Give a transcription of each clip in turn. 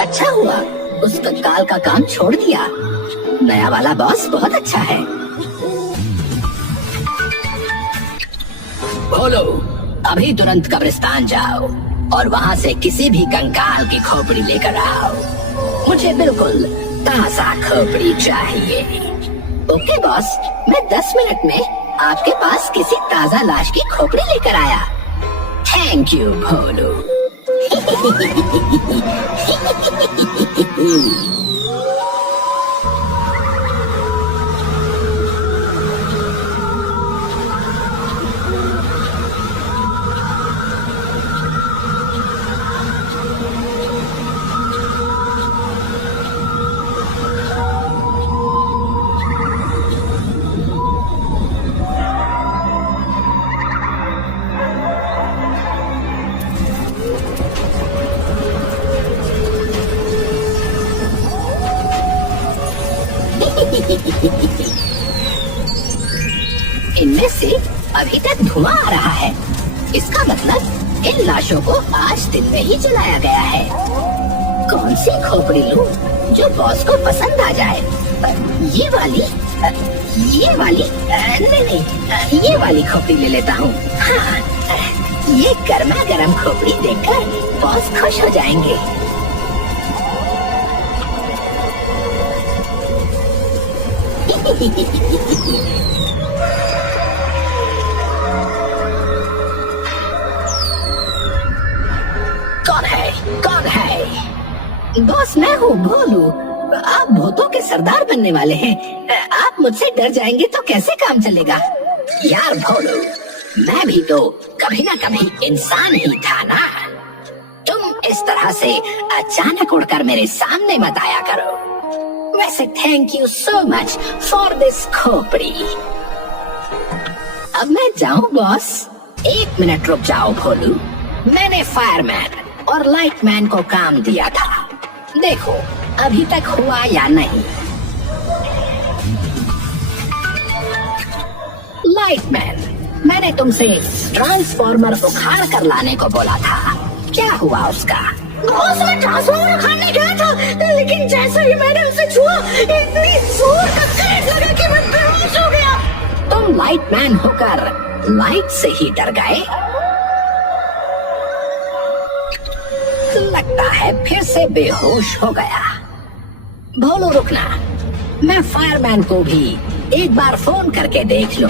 अच्छा हुआ उस कंकाल का काम छोड़ दिया। नया वाला बॉस बहुत अच्छा है। बोलो, अभी तुरंत कब्रिस्तान जाओ और वहाँ से किसी भी कंकाल की खोपड़ी लेकर आओ। मुझे बिल्कुल ताजा खोपड़ी चाहिए। ओके बॉस, मैं 10 मिनट में आपके पास किसी ताजा लाश की खोपड़ी लेकर आया। थैंक यू भोलू। इनमें से अभी तक धुआं आ रहा है। इसका मतलब इन लाशों को आज दिन में ही जलाया गया है। कौन सी खोपड़ी लूं जो बॉस को पसंद आ जाए? ये वाली नहीं, ये वाली खोपड़ी ले लेता हूँ। हाँ, ये गर्मा गर्म खोपड़ी देखकर बॉस खुश हो जाएंगे। कौन है? बॉस मैं हूँ भोलू। आप भूतों के सरदार बनने वाले हैं। आप मुझसे डर जाएंगे तो कैसे काम चलेगा? यार भोलू, मैं भी तो कभी ना कभी इंसान ही था ना। तुम इस तरह से अचानक उड़कर मेरे सामने मत आया करो। वैसे thank you so much for this खोपड़ी। अब मैं जाऊं बॉस? 1 मिनट रुक जाओ भोलू। मैंने फायरमैन और लाइटमैन को काम दिया था। देखो अभी तक हुआ या नहीं। लाइटमैन, मैंने तुमसे ट्रांसफॉर्मर उखाड़ कर लाने को बोला था। क्या हुआ उसका? बॉस, मैं ट्रांसफॉर्मर उखाड़ने गया था, लेकिन जैसे ही मैंने उसे छुआ इतनी जोर का करंट लगा कि मैं बेहोश हो गया। तुम लाइटमैन होकर लाइट से ही डर गए? लगता है फिर से बेहोश हो गया। भोलू रुकना, मैं फायरमैन को भी एक बार फोन करके देख लो।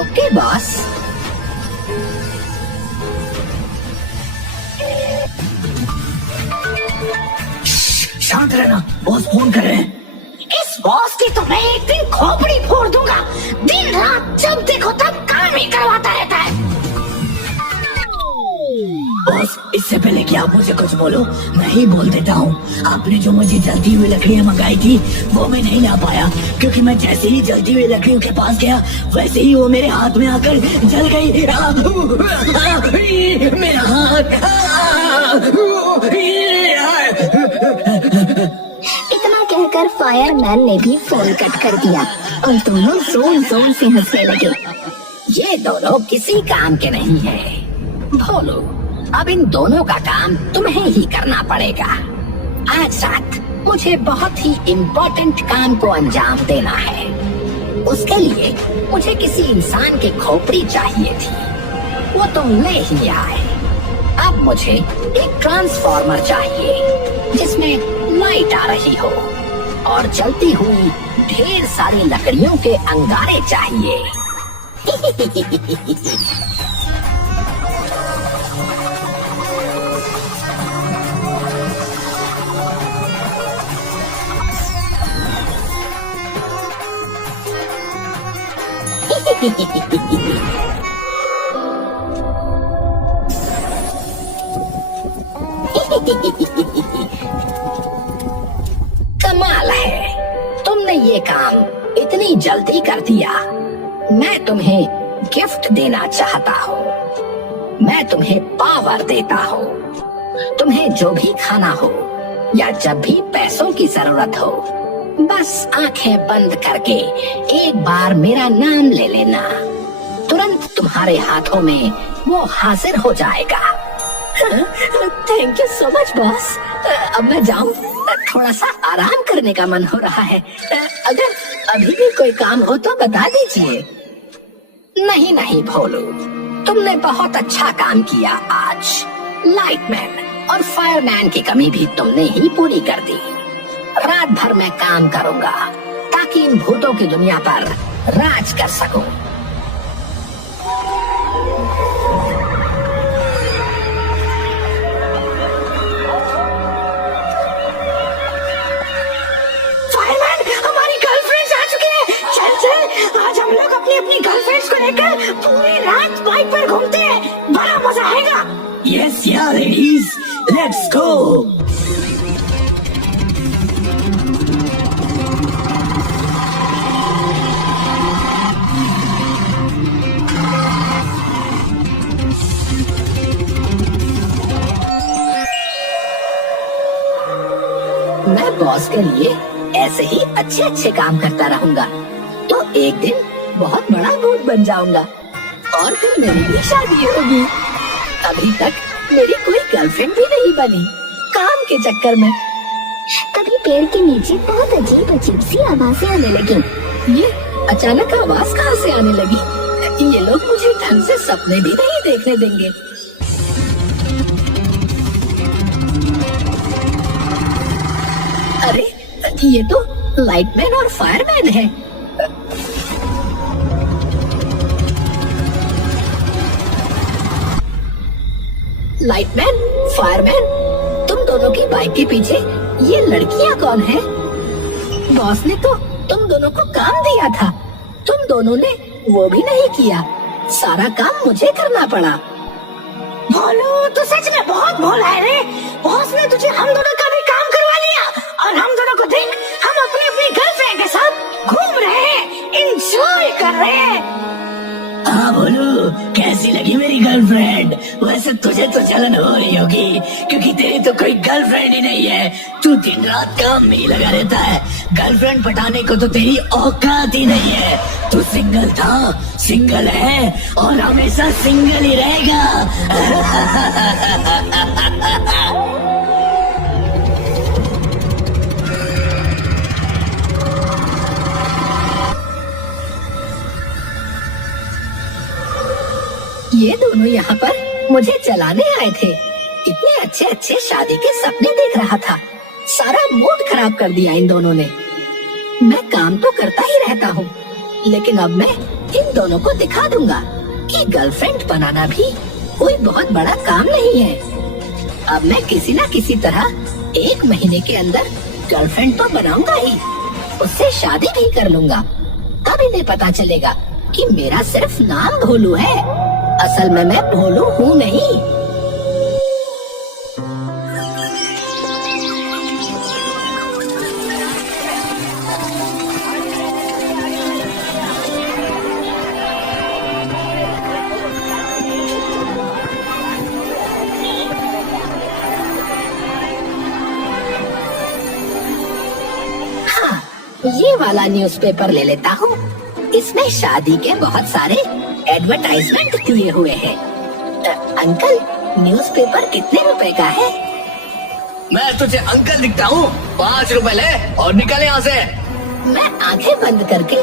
Okay boss. शांत रहना, बॉस फोन कर रहे हैं। इस बॉस की तो मैं एक दिन खोपड़ी फोड़ दूंगा। दिन रात जब देखो तब काम ही करवाता रहता है। बॉस, इससे पहले कि आप मुझे कुछ बोलो, मैं ही बोल देता हूँ। आपने जो मुझे जलती हुई लकड़ियाँ मंगाई थी वो मैं नहीं ला पाया, क्योंकि मैं जैसे ही जलती हुई लकड़ियों के पास गया वैसे ही वो मेरे हाथ में आकर जल गई। मेरा हाथ। इतना कहकर फायरमैन ने भी फोन कट कर दिया और दोनों जोर जोर से हंसने लगे। ये दोनों किसी काम के नहीं है भोलू। अब इन दोनों का काम तुम्हें ही करना पड़ेगा। आज रात मुझे बहुत ही इम्पोर्टेंट काम को अंजाम देना है। उसके लिए मुझे किसी इंसान की खोपड़ी चाहिए थी, वो तुम ले ही आए। अब मुझे एक ट्रांसफॉर्मर चाहिए जिसमें लाइट आ रही हो और जलती हुई ढेर सारी लकड़ियों के अंगारे चाहिए। कमाल है, तुमने ये काम इतनी जल्दी कर दिया। मैं तुम्हें गिफ्ट देना चाहता हूँ। मैं तुम्हें पावर देता हूँ। तुम्हें जो भी खाना हो या जब भी पैसों की जरूरत हो, बस आंखें बंद करके एक बार मेरा नाम ले लेना। तुरंत तुम्हारे हाथों में वो हाजिर हो जाएगा। Thank you so much boss, अब मैं जाऊं? थोड़ा सा आराम करने का मन हो रहा है। अगर अभी भी कोई काम हो तो बता दीजिए। नहीं नहीं भोलू, तुमने बहुत अच्छा काम किया आज। लाइटमैन और फायरमैन की कमी भी तुमने ही पूरी कर दी। रात भर मैं काम करूंगा ताकि इन भूतों की दुनिया पर राज कर सकूं। फायरमैन, हमारी गर्लफ्रेंड्स आ चुकी हैं। चल चल, आज हम लोग अपनी अपनी गर्लफ्रेंड्स को लेकर पूरी रात बाइक पर घूमते हैं। बड़ा मजा आएगा। Yes, yeah, ladies, let's go. मैं बॉस के लिए ऐसे ही अच्छे अच्छे काम करता रहूंगा तो एक दिन बहुत बड़ा भूत बन जाऊंगा और फिर मेरी भी शादी होगी। अभी तक मेरी कोई गर्लफ्रेंड भी नहीं बनी काम के चक्कर में। तभी पेड़ के नीचे बहुत अजीब अजीब सी आवाजें आने लगी। ये अचानक आवाज कहाँ से आने लगी? ये लोग मुझे ढंग से सपने भी नहीं देखने देंगे। अरे ये तो लाइटमैन और फायरमैन है। लाइटमैन, फायरमैन, तुम दोनों की बाइक के पीछे ये लड़कियां कौन है? बॉस ने तो तुम दोनों को काम दिया था, तुम दोनों ने वो भी नहीं किया। सारा काम मुझे करना पड़ा। भोलू, तो सच में बहुत भोला है रे। बॉस ने तुझे हम दोनों का भी काम करवा लिया और हम दोनों को देख हम अपनी अपनी गर्लफ्रेंड के साथ घूम रहे हैं, एंजॉय कर रहे हैं। हाँ बोलू, कैसी लगी मेरी गर्लफ्रेंड? वैसे तुझे तो जलन हो रही होगी क्योंकि तेरी तो कोई गर्लफ्रेंड ही नहीं है। तू दिन रात काम में ही लगा रहता है। गर्लफ्रेंड पटाने को तो तेरी औकात ही नहीं है। तू सिंगल था, सिंगल है और हमेशा सिंगल ही रहेगा। ये दोनों यहाँ पर मुझे जलाने आए थे। इतने अच्छे अच्छे शादी के सपने देख रहा था, सारा मूड खराब कर दिया इन दोनों ने। मैं काम तो करता ही रहता हूँ, लेकिन अब मैं इन दोनों को दिखा दूंगा कि गर्लफ्रेंड बनाना भी कोई बहुत बड़ा काम नहीं है। अब मैं किसी न किसी तरह 1 महीने के अंदर गर्लफ्रेंड तो बनाऊंगा ही, उससे शादी भी कर लूंगा। तब इन्हें पता चलेगा कि मेरा सिर्फ नाम भोलू है, असल में मैं भोलू हूँ नहीं। हाँ, ये वाला न्यूज़पेपर ले लेता हूँ। इसमें शादी के बहुत सारे एडवर्टाइजमेंट दिए हुए हैं। अंकल, न्यूज़पेपर कितने रुपए का है? मैं तुझे अंकल दिखता हूँ? 5 रुपए ले और निकल यहाँ से। मैं आंखें बंद करके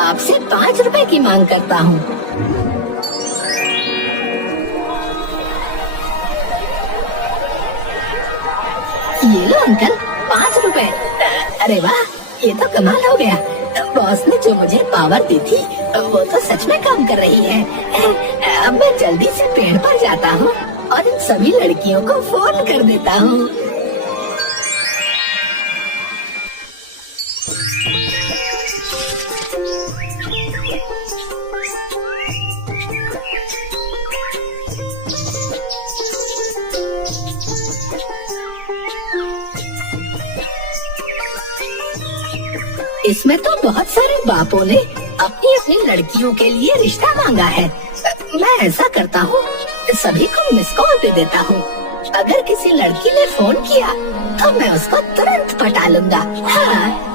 आपसे 5 रुपए की मांग करता हूँ। ये लो अंकल, 5 रुपए। अरे वाह, ये तो कमाल हो गया। बॉस ने जो मुझे पावर दी थी वो तो सच में काम कर रही है। अब मैं जल्दी से पेड़ पर जाता हूँ और इन सभी लड़कियों को फोन कर देता हूँ। इसमें तो बहुत सारे बापों ने अपनी अपनी लड़कियों के लिए रिश्ता मांगा है। मैं ऐसा करता हूँ, सभी को मिस कॉल दे देता हूँ। अगर किसी लड़की ने फोन किया तो मैं उसको तुरंत पटा लूंगा। हाँ।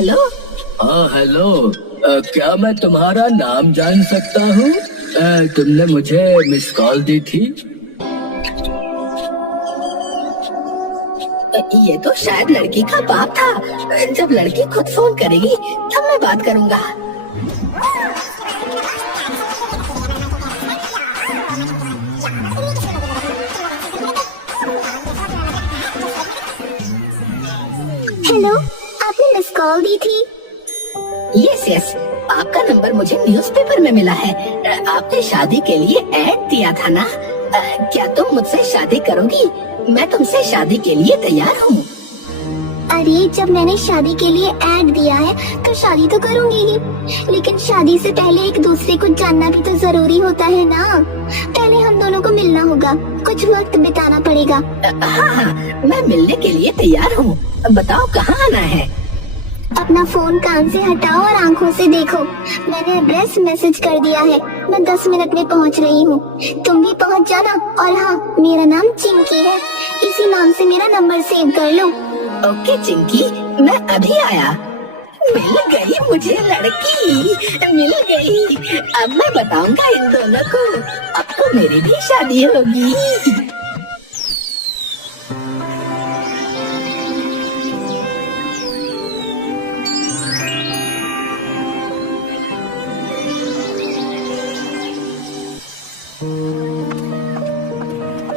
हेलो। हाँ हेलो, क्या मैं तुम्हारा नाम जान सकता हूँ? तुमने मुझे मिस कॉल दी थी। ये तो शायद लड़की का बाप था। जब लड़की खुद फोन करेगी तब मैं बात करूंगा। हेलो, आपने मिस कॉल दी थी। यस यस, आपका नंबर मुझे न्यूज़पेपर में मिला है। आपने शादी के लिए ऐड दिया था ना? क्या तुम मुझसे शादी करोगी? मैं तुमसे शादी के लिए तैयार हूँ। अरे, जब मैंने शादी के लिए ऐड दिया है तो शादी तो करूंगी ही, लेकिन शादी से पहले एक दूसरे को जानना भी तो जरूरी होता है ना। पहले हम दोनों को मिलना होगा, कुछ वक्त बिताना पड़ेगा। हाँ, मैं मिलने के लिए तैयार हूँ। बताओ कहाँ आना है? अपना फोन कान से हटाओ और आंखों से देखो। मैंने एड्रेस मैसेज कर दिया है। मैं 10 मिनट में पहुंच रही हूँ। तुम भी पहुंच जाना। और हाँ, मेरा नाम चिंकी है। इसी नाम से मेरा नंबर सेव कर लो। ओके चिंकी, मैं अभी आया। मिल गई मुझे लड़की, मिल गई। अब मैं बताऊंगा इन दोनों को। अब तो मेरी भी शादी होगी।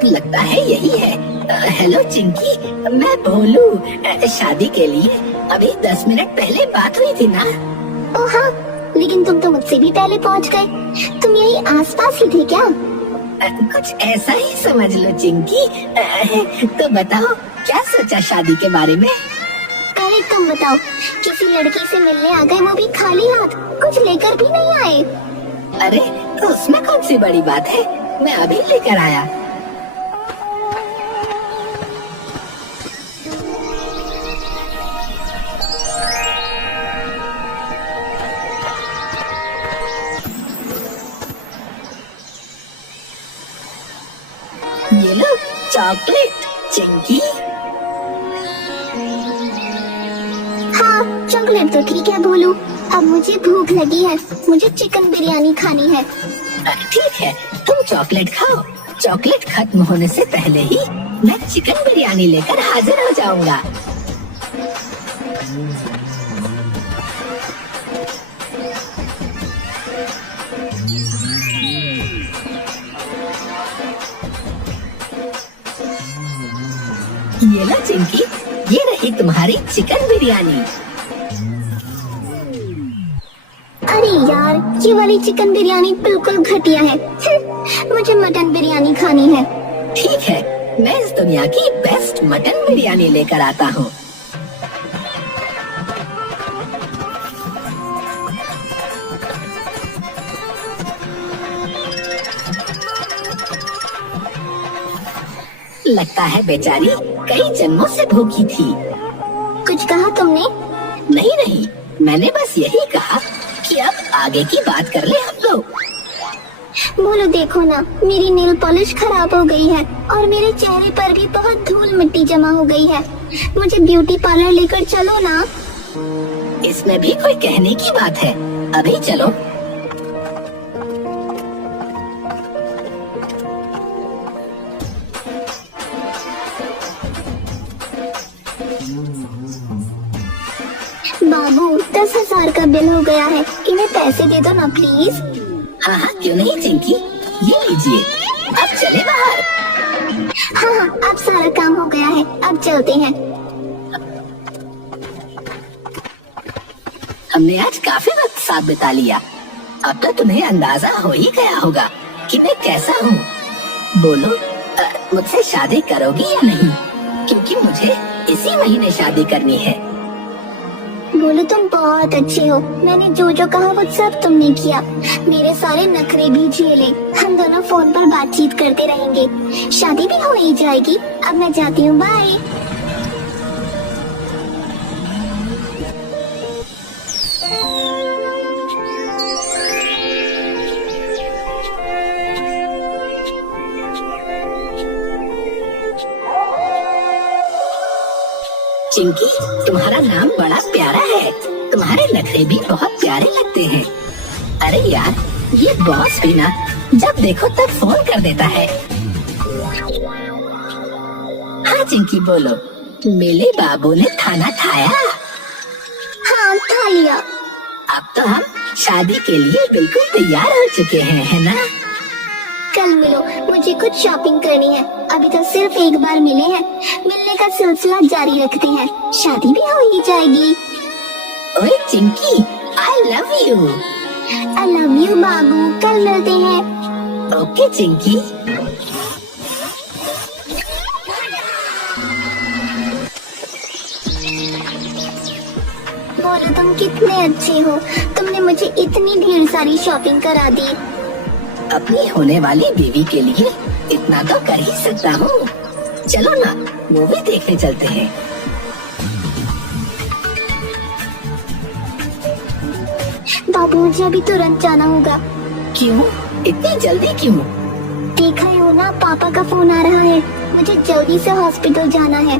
लगता है यही है। हेलो चिंकी, मैं भोलू। शादी के लिए अभी 10 मिनट पहले बात हुई थी ना? ओ हाँ, लेकिन तुम तो मुझसे भी पहले पहुंच गए। तुम यही आसपास ही थे क्या? कुछ ऐसा ही समझ लो चिंकी। तो बताओ, क्या सोचा शादी के बारे में? पहले तुम बताओ, किसी लड़की से मिलने आ गए, वो भी खाली हाथ, कुछ लेकर भी नहीं आए। अरे, तो उसमें कौन सी बड़ी बात है? मैं अभी लेकर आया। ये लो चॉकलेट चिंकी। हाँ, चॉकलेट तो ठीक है भोलू। अब मुझे भूख लगी है, मुझे चिकन बिरयानी खानी है। ठीक है, तुम चॉकलेट खाओ। चॉकलेट खत्म होने से पहले ही मैं चिकन बिरयानी लेकर हाजिर हो जाऊंगा। ये लो चिंकी, ये रही तुम्हारी चिकन बिरयानी। अरे यार, ये वाली चिकन बिरयानी बिल्कुल घटिया है। मुझे मटन बिरयानी खानी है। ठीक है, मैं इस दुनिया की बेस्ट मटन बिरयानी लेकर आता हूँ। लगता है बेचारी कई जन्मों से भूखी थी। कुछ कहा तुमने? नहीं नहीं, मैंने बस यही कहा कि अब आगे की बात कर ले हम लोग। बोलो, देखो ना, मेरी नेल पॉलिश खराब हो गई है और मेरे चेहरे पर भी बहुत धूल मिट्टी जमा हो गई है। मुझे ब्यूटी पार्लर लेकर चलो ना। इसमें भी कोई कहने की बात है? अभी चलो। बाबू, 10,000 का बिल हो गया है, इन्हें पैसे दे दो ना प्लीज। हाँ हाँ, क्यों नहीं चिंकी, ये लीजिए। अब चले बाहर। हाँ हाँ, अब सारा काम हो गया है, अब चलते हैं। हमने आज काफी वक्त साथ बिता लिया। अब तो तुम्हें अंदाजा हो ही गया होगा कि मैं कैसा हूँ। बोलो, मुझसे शादी करोगी या नहीं? क्योंकि मुझे इसी महीने शादी करनी है। बोलो, तुम बहुत अच्छे हो। मैंने जो जो कहा वो सब तुमने किया। मेरे सारे नखरे भी झेले। हम दोनों फोन पर बातचीत करते रहेंगे। शादी भी हो ही जाएगी। अब मैं जाती हूँ, बाय। चिंकी, तुम्हारा नाम बड़ा प्यारा है। तुम्हारे नखरे भी बहुत प्यारे लगते हैं। अरे यार, ये बॉस भी ना जब देखो तब फोन कर देता है। हाँ चिंकी बोलो, मेरे बाबू ने खाना खाया? हाँ खा लिया। अब तो हम शादी के लिए बिल्कुल तैयार हो चुके हैं, है ना? कल मिलो, मुझे कुछ शॉपिंग करनी है। अभी तो सिर्फ एक बार मिले हैं, मिलने का सिलसिला जारी रखते हैं, शादी भी हो ही जाएगी। ओए Chinki, I love you. I love you बाबू, कल मिलते हैं। ओके चिंकी। बोलो तुम कितने अच्छे हो, तुमने मुझे इतनी ढेर सारी शॉपिंग करा दी। अपनी होने वाली बीवी के लिए इतना तो कर ही सकता हूँ। चलो ना, मूवी देखने चलते हैं। बाबू मुझे अभी तुरंत जाना होगा। क्यों? इतनी जल्दी क्यों? देखा ही हो ना, पापा का फोन आ रहा है, मुझे जल्दी से हॉस्पिटल जाना है।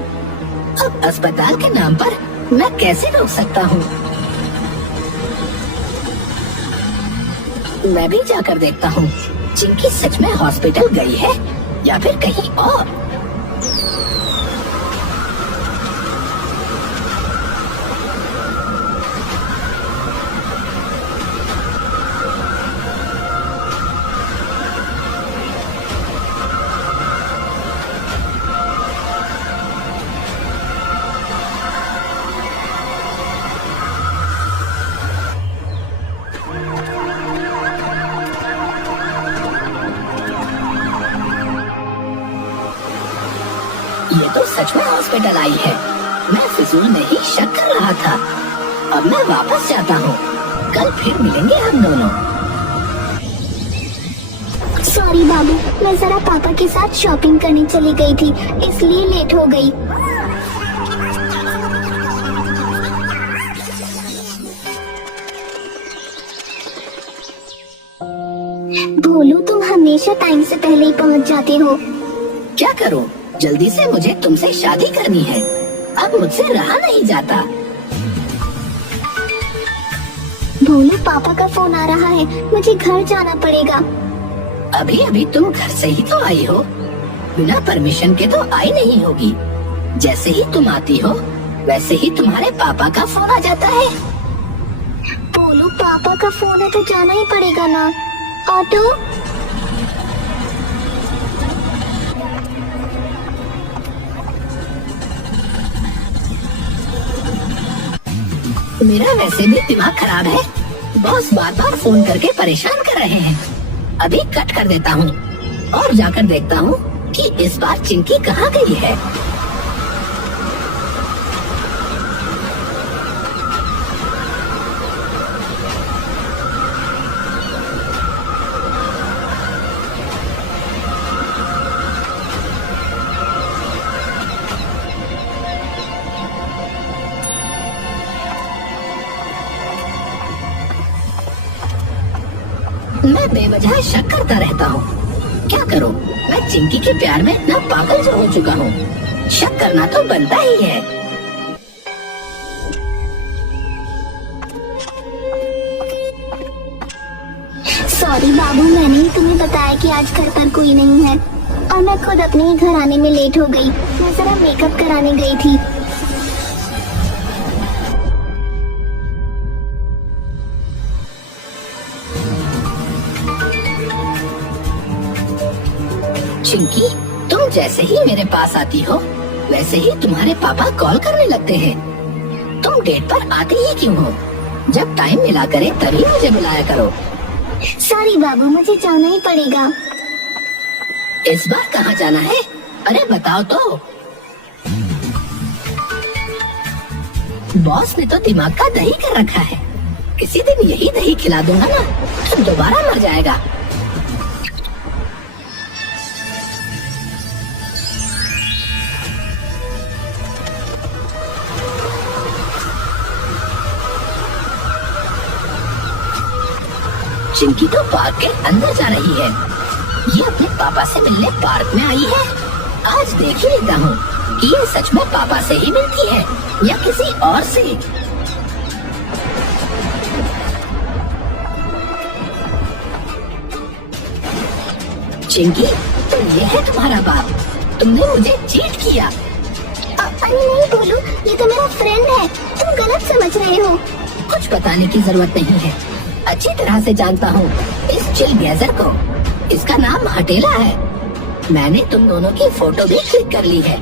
अब अस्पताल के नाम पर मैं कैसे रोक सकता हूँ? मैं भी जाकर देखता हूँ, चिंकी सच में हॉस्पिटल गई है या फिर कहीं और। ये तो सच में हॉस्पिटल आई है। मैं फिजूल में ही शक कर रहा था। अब मैं वापस जाता हूँ, कल फिर मिलेंगे हम दोनों। सॉरी बाबू, मैं जरा पापा के साथ शॉपिंग करने चली गई थी, इसलिए लेट हो गई। भोलू तुम हमेशा टाइम से पहले ही पहुंच जाते हो। क्या करूँ, जल्दी से मुझे तुमसे शादी करनी है। अब मुझसे रहा नहीं जाता। भोलू पापा का फोन आ रहा है, मुझे घर जाना पड़ेगा। अभी अभी तुम घर से ही तो आई हो, बिना परमिशन के तो आई नहीं होगी। जैसे ही तुम आती हो वैसे ही तुम्हारे पापा का फोन आ जाता है। भोलू पापा का फोन है तो जाना ही पड़ेगा ना। ऑटो। मेरा वैसे भी दिमाग खराब है, बॉस बार बार फोन करके परेशान कर रहे हैं। अभी कट कर देता हूँ और जाकर देखता हूँ कि इस बार चिंकी कहाँ गई है। मैं बेवजह शक करता रहता हूँ। क्या करूँ, मैं चिंकी के प्यार में ना पागल जो हो चुका हूँ। शक करना तो बनता ही है। सॉरी बाबू, मैंने ही तुम्हें बताया कि आज घर पर कोई नहीं है और मैं खुद अपने ही घर आने में लेट हो गई। मैं जरा मेकअप कराने गई थी। चिंकी, तुम जैसे ही मेरे पास आती हो वैसे ही तुम्हारे पापा कॉल करने लगते हैं। तुम डेट पर आती ही क्यों हो? जब टाइम मिला करे तभी मुझे बुलाया करो। सॉरी बाबू, मुझे जाना ही पड़ेगा। इस बार कहाँ जाना है? अरे बताओ तो। बॉस ने तो दिमाग का दही कर रखा है। किसी दिन यही दही खिला दूंगा ना तो दोबारा मर जाएगा। चिंकी तो पार्क के अंदर जा रही है। ये अपने पापा से मिलने पार्क में आई है। आज देख ही लेता हूँ कि ये सच में पापा से ही मिलती है या किसी और से। चिंकी, तो ये है तुम्हारा बाप। तुमने मुझे चीट किया। अरे नहीं बोलू, ये तो मेरा फ्रेंड है, तुम गलत समझ रहे हो। कुछ बताने की जरूरत नहीं है, अच्छी तरह से जानता हूँ इस चिल गैजर को। इसका नाम हटेला है। मैंने तुम दोनों की फोटो भी क्लिक कर ली है।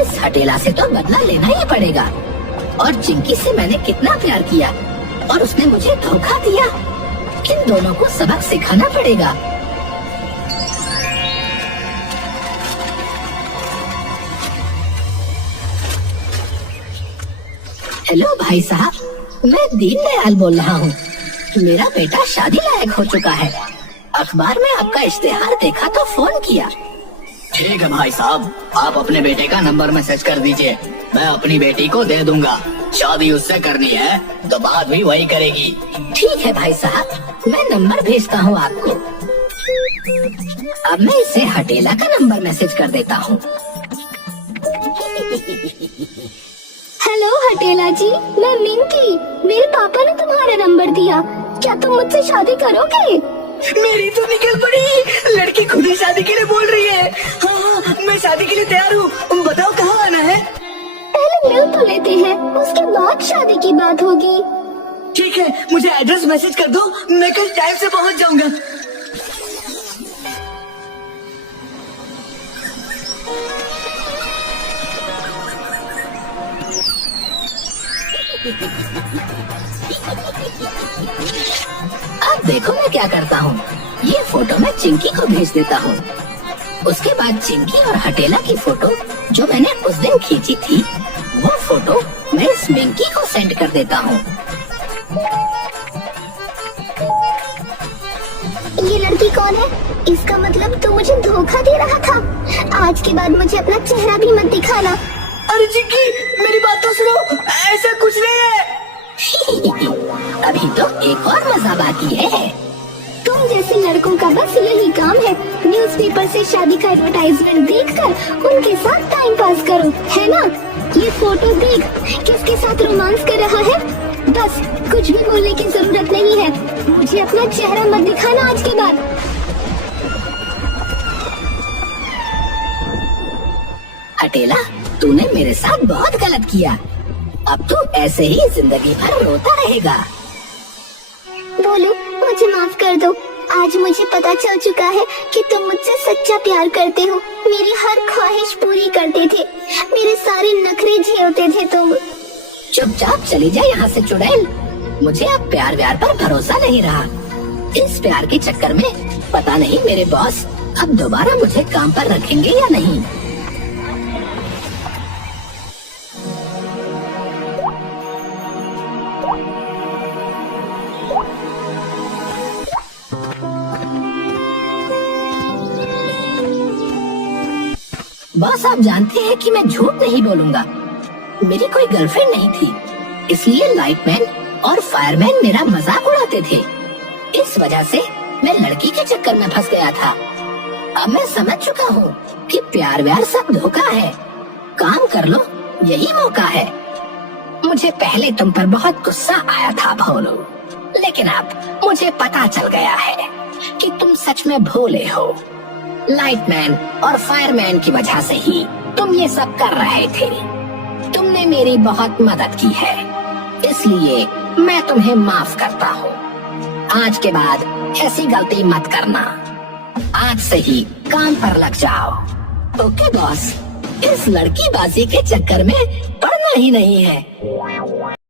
इस हटेला से तो बदला लेना ही पड़ेगा। और चिंकी से मैंने कितना प्यार किया और उसने मुझे धोखा दिया। इन दोनों को सबक सिखाना पड़ेगा। हेलो भाई साहब, मैं दीनदयाल बोल रहा हूँ। मेरा बेटा शादी लायक हो चुका है। अखबार में आपका इश्तेहार देखा तो फोन किया। ठीक है भाई साहब, आप अपने बेटे का नंबर मैसेज कर दीजिए, मैं अपनी बेटी को दे दूंगा। शादी उससे करनी है तो बात भी वही करेगी। ठीक है भाई साहब, मैं नंबर भेजता हूँ आपको। अब मैं इसे हटेला का नंबर मैसेज कर देता हूँ। हेलो हटेला जी, मैं मिंकी। मेरे पापा ने तुम्हारा नंबर दिया, क्या तुम मुझसे शादी करोगे? मेरी तो निकल पड़ी, लड़की खुद ही शादी के लिए बोल रही है। हाँ, मैं शादी के लिए तैयार हूँ, बताओ कहाँ आना है? पहले मिल तो लेते हैं, उसके बाद शादी की बात होगी। ठीक है, मुझे एड्रेस मैसेज कर दो, मैं कल टाइम से पहुँच जाऊंगा। अब देखो मैं क्या करता हूँ। ये फोटो मैं चिंकी को भेज देता हूँ। उसके बाद चिंकी और हटेला की फोटो जो मैंने उस दिन खींची थी, वो फोटो मैं इस मिंकी को सेंड कर देता हूँ। ये लड़की कौन है? इसका मतलब तू मुझे धोखा दे रहा था। आज के बाद मुझे अपना चेहरा भी मत दिखाना। अरे चिंकी, मेरी बात तो सुनो, ऐसा कुछ नहीं है। अभी तो एक और मजा बाकी है। तुम जैसे लड़कों का बस यही काम है, न्यूज़पेपर से शादी का एडवर्टाइजमेंट देखकर उनके साथ टाइम पास करो, है ना? ये फोटो देख, किसके साथ रोमांस कर रहा है। बस कुछ भी बोलने की जरूरत नहीं है, मुझे अपना चेहरा मत दिखाना आज के बाद। हटेला, तूने मेरे साथ बहुत गलत किया। अब तू ऐसे ही जिंदगी भर रोता रहेगा। बोलो, मुझे माफ कर दो। आज मुझे पता चल चुका है कि तुम मुझसे सच्चा प्यार करते हो। मेरी हर ख्वाहिश पूरी करते थे, मेरे सारे नखरे झेलते थे तुम। चुपचाप चली जा यहाँ से चुड़ैल। मुझे अब प्यार व्यार पर भरोसा नहीं रहा। इस प्यार के चक्कर में पता नहीं मेरे बॉस अब दोबारा मुझे काम पर रखेंगे या नहीं। बॉस, आप जानते हैं कि मैं झूठ नहीं बोलूंगा। मेरी कोई गर्लफ्रेंड नहीं थी, इसलिए लाइटमैन और फायरमैन मेरा मजाक उड़ाते थे। इस वजह से मैं लड़की के चक्कर में फंस गया था। अब मैं समझ चुका हूँ कि प्यार व्यार सब धोखा है। काम कर लो, यही मौका है। मुझे पहले तुम पर बहुत गुस्सा आया था भोलू, लेकिन अब मुझे पता चल गया है कि तुम सच में भोले हो। लाइटमैन और फायरमैन की वजह से ही तुम ये सब कर रहे थे। तुमने मेरी बहुत मदद की है, इसलिए मैं तुम्हें माफ करता हूँ। आज के बाद ऐसी गलती मत करना। आज से ही काम पर लग जाओ। ओके बॉस, इस लड़की बाजी के चक्कर में पड़ना ही नहीं है।